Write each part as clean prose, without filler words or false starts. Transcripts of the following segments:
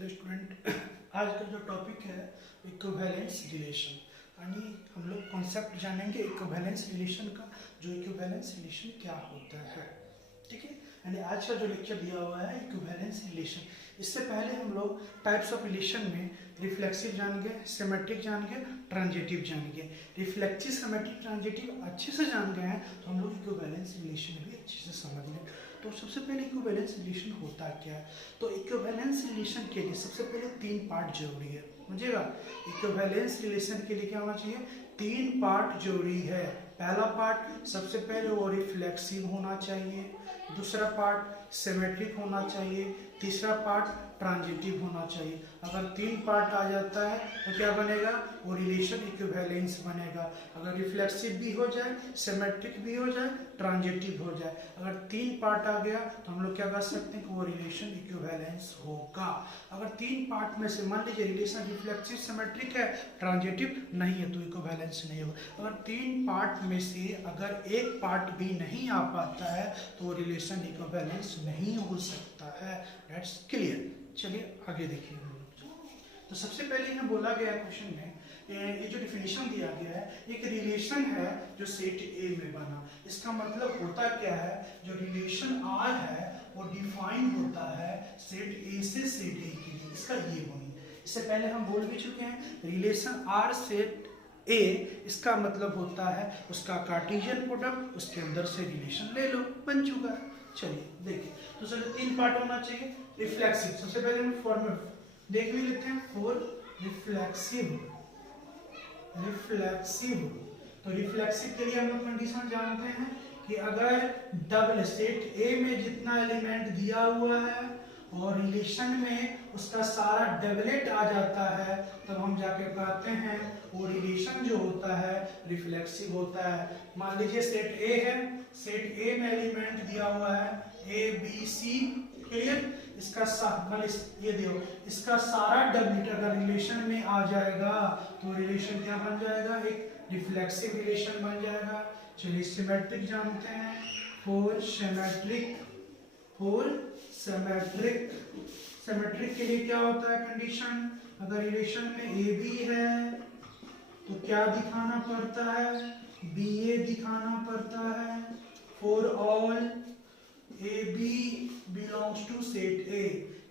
चलो स्टूडेंट, आज का जो टॉपिक है इक्विवेलेंस रिलेशन यानी हम लोग कॉन्सेप्ट जानेंगे इक्विवेलेंस रिलेशन का। जो इक्विवेलेंस रिलेशन क्या होता है, ठीक है। यानी आज का जो लेक्चर दिया हुआ है इक्विवेलेंस रिलेशन। इससे पहले हम लोग टाइप्स ऑफ रिलेशन में रिफ्लेक्सिव जान गए, सिमेट्रिक जान गए, ट्रांजिटिव जान गए। रिफ्लेक्सिव, सिमेट्रिक, ट्रांजिटिव अच्छे से जान गए हैं तो हम लोग इक्विवेलेंस रिलेशन भी अच्छे से समझ लें। तो सबसे पहले इक्विवेलेंस रिलेशन होता क्या है? तो इक्विवेलेंस रिलेशन के लिए सबसे पहले 3 पार्ट जरूरी है, समझिएगा। इक्विवेलेंस रिलेशन के लिए क्या होना चाहिए? 3 पार्ट जरूरी है। पहला पार्ट सबसे पहले वो रिफ्लेक्सिव होना चाहिए, दूसरा पार्ट सिमेट्रिक होना चाहिए, तीसरा पार्ट ट्रांजिटिव होना चाहिए। अगर 3 पार्ट आ जाता है तो क्या बनेगा? वो रिलेशन इक्विवेलेंस बनेगा। अगर रिफ्लेक्सिव भी हो जाए, सिमेट्रिक भी हो जाए, ट्रांजिटिव हो जाए, अगर 3 पार्ट आ गया तो हम लोग क्या कर सकते हैं कि वो रिलेशन इक्विवेलेंस होगा। अगर 3 पार्ट में से मान लीजिए रिलेशन रिफ्लेक्सिव, सिमेट्रिक है, ट्रांजिटिव नहीं है तो इक्विवेलेंस नहीं होगा। अगर 3 पार्ट में से अगर एक पार्ट भी नहीं आ पाता है तो वो रिलेशन इक्विवेलेंस नहीं हो सकता है। That's clear. चलिए आगे देखिए हम लोग। तो सबसे पहले यहाँ बोला गया क्वेश्चन में, ये जो डिफिनेशन दिया गया है, एक रिलेशन है जो सेट ए में बना। इसका मतलब होता क्या है? जो रिलेशन आर है वो डिफाइन होता है सेट ए से सेट ए के लिए। इसका ये मीनिंग, इससे पहले हम बोल भी चुके हैं, रिलेशन आर सेट ए, इसका मतलब होता है उसका कार्टेशियन प्रोडक्ट, उसके अंदर से रिलेशन ले लो, बन चुका है। चलिए देखिए, तो चलो 3 पार्ट होना चाहिए। रिफ्लेक्सिव, सबसे पहले हम फॉर्मूला देख भी लेते हैं। फॉर रिफ्लेक्सिव, तो रिफ्लेक्सिव के लिए हम लोग कंडीशन जानते हैं कि अगर डबल सेट ए में जितना एलिमेंट दिया हुआ है और रिलेशन में उसका सारा डबलेट आ जाता है तब हम जाके कहते हैं वो रिलेशन जो होता है रिफ्लेक्सिव होता है। मान लीजिए सेट ए है, सेट ए में एलिमेंट दिया हुआ है ए बी सी, क्लियर। इसका ये देखो, इसका सारा डबलेट अगर रिलेशन में आ जाएगा तो रिलेशन क्या बन जाएगा? एक रिफ्लेक्सिव रिलेशन बन जाएगा। चलिए सिमेट्रिक जानते हैं। फॉर सिमेट्रिक के लिए क्या होता है कंडीशन? अगर रिलेशन में ए बी है तो क्या दिखाना पड़ता है? बी ए दिखाना पड़ता है। For all a b belongs to set A.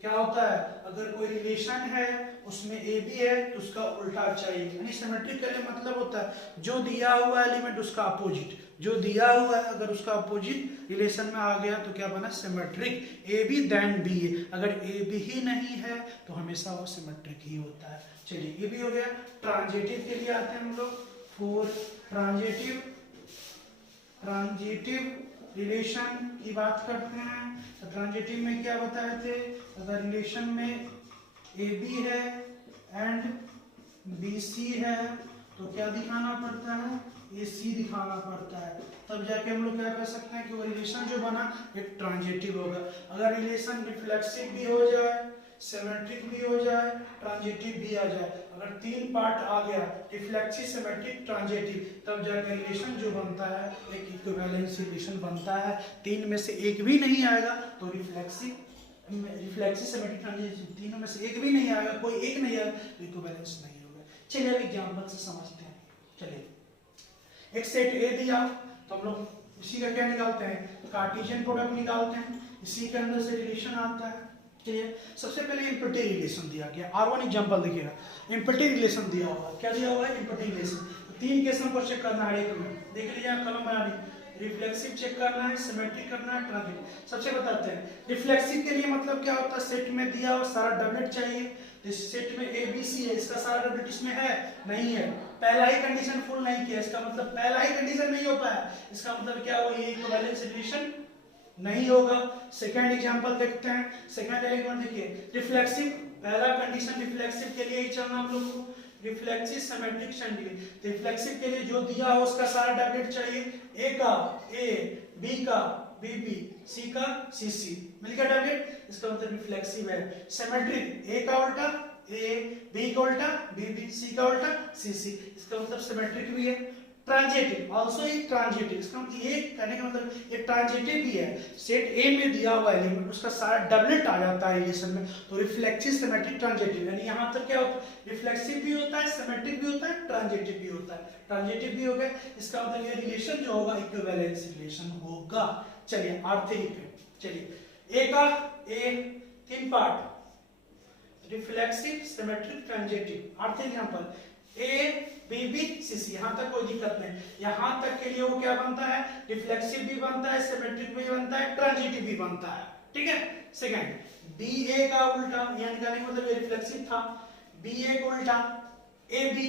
क्या होता है? अगर कोई रिलेशन है उसमें ए बी है तो उसका उल्टा चाहिए। यानी सिमेट्रिक का मतलब होता है जो दिया हुआ एलिमेंट उसका अपोजिट, जो दिया हुआ है अगर उसका अपोजिट रिलेशन में आ गया तो क्या बना? Symmetric. A b then b a. अगर ए बी ही नहीं है तो हमेशा वो सिमेट्रिक ही होता है। चलिए ये भी हो गया। ट्रांजिटिव के लिए आते हैं हम लोग। फॉर ट्रांजिटिव रिलेशन की बात करते हैं तो ट्रांजिटिव में क्या बताए थे? अगर रिलेशन में ए बी है एंड बी सी है तो क्या दिखाना पड़ता है? ए सी दिखाना पड़ता है। तब जाके हम लोग क्या कर सकते हैं कि वो रिलेशन जो बना एक ट्रांजिटिव होगा। अगर रिलेशन रिफ्लेक्सिव भी हो जाए, सिमेट्रिक भी हो जाए, ट्रांजिटिव भी आ जाए, अगर 3 पार्ट आ गया रिफ्लेक्सिव, सिमेट्रिक, ट्रांजिटिव, तब जाकर रिलेशन जो बनता है एक इक्विवेलेंस रिलेशन बनता है। 3 में से एक भी नहीं आएगा तो रिफ्लेक्सिव, सिमेट्रिक, ट्रांजिटिव, तीनों में से एक भी नहीं आएगा, कोई एक नहीं आएगा तो इक्विवेलेंस नहीं होगा। चलिए अभी एग्जांपल से समझते हैं। चलिए एक सेट ए दिया तो हम लोग इसी का क्या निकालते हैं? कार्टेशियन प्रोडक्ट निकालते हैं। इसी के अंदर से रिलेशन आता है। चलिए सबसे पहले इम्पीटी रिलेशन दिया गया। R1 एग्जांपल देखिएगा, इम्पीटी रिलेशन दिया हुआ है। क्या दिया हुआ है? इम्पीटी रिलेशन। 3 केस हमको चेक करना है एक में, देख लीजिए कलम बना ली। रिफ्लेक्सिव चेक करना है, सिमेट्रिक करना है, ट्रांजिटिव। सबसे बताते हैं रिफ्लेक्सिव के लिए मतलब क्या होता है? सेट में दिया हुआ सारा डबलेट चाहिए। इस सेट में ए बी सी है, इसका सारा डबलेट इसमें है नहीं है, पहला ही कंडीशन फुल नहीं किया, इसका मतलब पहला ही कंडीशन नहीं हो पाया, इसका मतलब क्या हुआ? ये इक्विवेलेंस रिलेशन नहीं होगा। सेकंड एग्जांपल देखते हैं। सेकंड एग्जांपल देखिए, रिफ्लेक्सिव, पहला कंडीशन रिफ्लेक्सिव के लिए ही चलना हम लोग को। Reflexive, symmetric, transitive. रिफ्लेक्सिव के लिए जो दिया हो उसका सारा डबलेट चाहिए। ए का ए, बी का बी बी, सी का सी सी, मिल गया डबलेट, इसका मतलब रिफ्लेक्सिव है। सिमेट्रिक, ए का उल्टा ए, बी का उल्टा बी बी, सी का उल्टा सी सी, इसका मतलब सिमेट्रिक भी है। ट्रांजिटिव, ऑल्सो एक ट्रांजिटिव, इसका मतलब ये कहने का मतलब ये ट्रांजिटिव भी है। सेट ए में दिया हुआ एलिमेंट उसका सारा डबलेट आ जाता है रिलेशन में, तो रिफ्लेक्सिव सिमेट्रिक ट्रांजिटिव, यानी यहाँ तक क्या होता है, रिफ्लेक्सिव भी होता है, सिमेट्रिक भी होता है, ट्रांजिटिव भी होता है। ट्रांजिटिव भी हो गया, इसका मतलब ये रिलेशन जो होगा इक्विवेलेंस रिलेशन होगा। चलिए R3 पे चलिए, ए का a 3 part, reflexive symmetric transitive. अर्थ example a b b c c, यहां तक कोई दिक्कत नहीं। यहां तक के लिए वो क्या बनता है, रिफ्लेक्सिव भी बनता है, सिमेट्रिक भी बनता है, ट्रांजिटिव भी बनता है, ठीक है। सेकंड बी ए का उल्टा, यानी कहने का मतलब ये रिफ्लेक्सिव था, बी ए का उल्टा ए बी,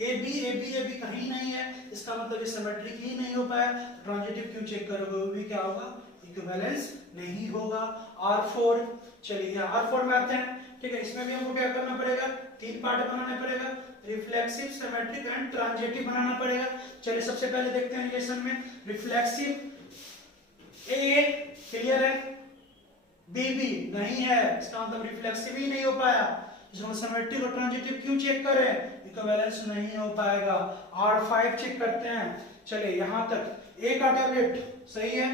ए बी कहीं नहीं है, इसका मतलब ये सिमेट्रिक ही नहीं हो पाया, ट्रांजिटिव क्यों चेक करोगे, वो भी क्या होगा, इक्विवेलेंस नहीं होगा। R4 चलिए R4 में आते हैं, ठीक है। इसमें भी हमको क्या करना पड़ेगा, 3 पार्ट बनाने पड़ेगा, रिफ्लेक्सिव सिमेट्रिक एंड ट्रांजिटिव बनाना पड़ेगा। चलिए सबसे पहले देखते हैं रिलेशन में, रिफ्लेक्सिव ए क्लियर है, बी बी नहीं है, इसका मतलब रिफ्लेक्सिव ही नहीं हो पाया, इसमें सिमेट्रिक और ट्रांजिटिव क्यों चेक करें, इक्विवेलेंस नहीं हो पाएगा। R5 चेक करते हैं, चलिए यहां तक ए का टैबलेट सही है,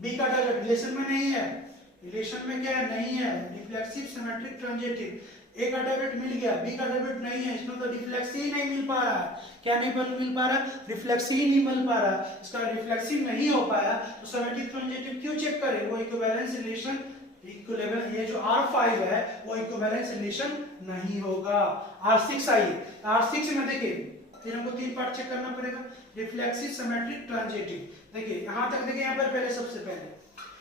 बी का टैबलेट रिलेशन में नहीं है, रिलेशन में क्या है, नहीं है, रिफ्लेक्सिव सिमेट्रिक ट्रांजिटिव। ए का टैबलेट मिल गया, बी का टैबलेट नहीं है, इसमें तो रिफ्लेक्सिव ही नहीं मिल पा रहा है, क्या नहीं मिल पा रहा है, रिफ्लेक्सिव ही नहीं मिल पा रहा है, इसका रिफ्लेक्सिव नहीं हो पाया तो सिमेट्रिक ट्रांजिटिव क्यों चेक करें, वो इक्विवेलेंस रिलेशन, ये जो R5 है वो इक्विवेलेंस रिलेशन नहीं होगा। R6 आइए, R6 में देखिए फिर हमको 3 पार्ट चेक करना पड़ेगा, रिफ्लेक्सिव सिमेट्रिक ट्रांजिटिव। देखिए यहां तक, देखिए यहां पर पहले सबसे पहले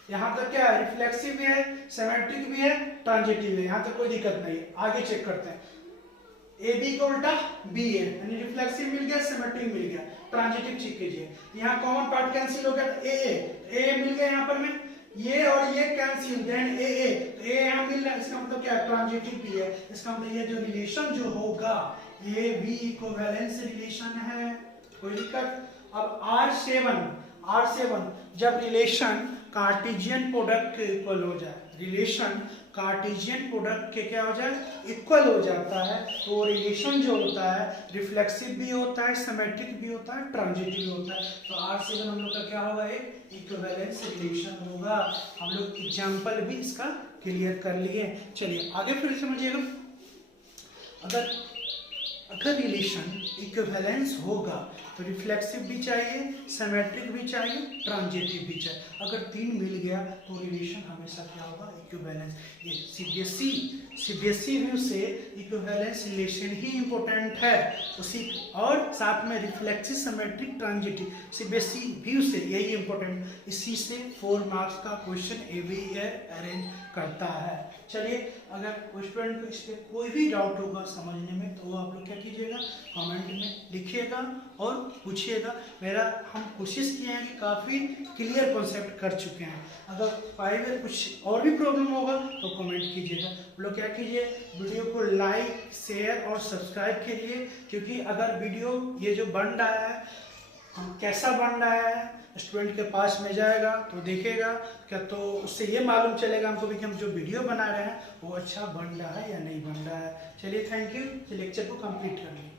यहां तक क्या है, रिफ्लेक्सिव भी है, सिमेट्रिक भी है, ट्रांजिटिव है, यहां तक कोई दिक्कत नहीं है। आगे चेक करते हैं, ए बी का उल्टा बी है, यानी रिफ्लेक्सिव मिल गया, सिमेट्रिक मिल गया, ट्रांजिटिव चेक कीजिए। यहां कॉमन पार्ट कैंसिल हो गया, ए मिल गया यहां पर में, ये और ये कैंसिल, देन ए तो ए यहां मिल रहा है, इसका मतलब क्या है, ट्रांजिटिव भी है, इसका मतलब ये जो रिलेशन जो होगा ये भी इक्विवेलेंस रिलेशन है, कोई दिक्कत। अब R7 जब रिलेशन कार्टेशियन प्रोडक्ट के इक्वल हो जाए, रिलेशन कार्टेशियन प्रोडक्ट के क्या हो जाए, इक्वल हो जाता है, तो रिलेशन जो होता है रिफ्लेक्सिव भी होता है, सिमेट्रिक भी होता है, ट्रांजिटिव भी होता है। तो R7 हम लोग का क्या होगा, एक इक्विवेलेंस रिलेशन होगा। हम लोग एग्जांपल भी इसका क्लियर कर लिए। चलिए आगे फिर समझिएगा, अगर रिलेशन इक्विवेलेंस होगा तो रिफ्लेक्सिव भी चाहिए, सिमेट्रिक भी चाहिए, ट्रांजिटिव भी चाहिए। अगर 3 मिल गया तो रिलेशन हमेशा क्या होगा, इक्विवेलेंस। ये सीबीएसई व्यू से इक्विवेलेंस रिलेशन ही इंपॉर्टेंट है, उसी और साथ में reflexive symmetric transitive CBSE view से यही इंपॉर्टेंट, इसी से 4 मार्क्स का क्वेश्चन एवरी ईयर अरेंज करता है। चलिए अगर स्टूडेंट को इस पर कोई भी डाउट होगा समझने में तो आप लोग क्या कीजिएगा, कमेंट में लिखिएगा और पूछिएगा। हम कोशिश किए हैं कि काफ़ी क्लियर कॉन्सेप्ट कर चुके हैं। अगर फाइव कुछ और भी प्रॉब्लम होगा तो कमेंट कीजिएगा। लोग क्या कीजिए, वीडियो को लाइक शेयर और सब्सक्राइब कीजिए, क्योंकि अगर वीडियो ये जो बन रहा है हम कैसा बन रहा है स्टूडेंट के पास में जाएगा तो देखेगा क्या, तो उससे ये मालूम चलेगा हमको भी कि हम जो वीडियो बना रहे हैं वो अच्छा बन रहा है या नहीं बन रहा है। चलिए थैंक यू, लेक्चर को कंप्लीट कर लें।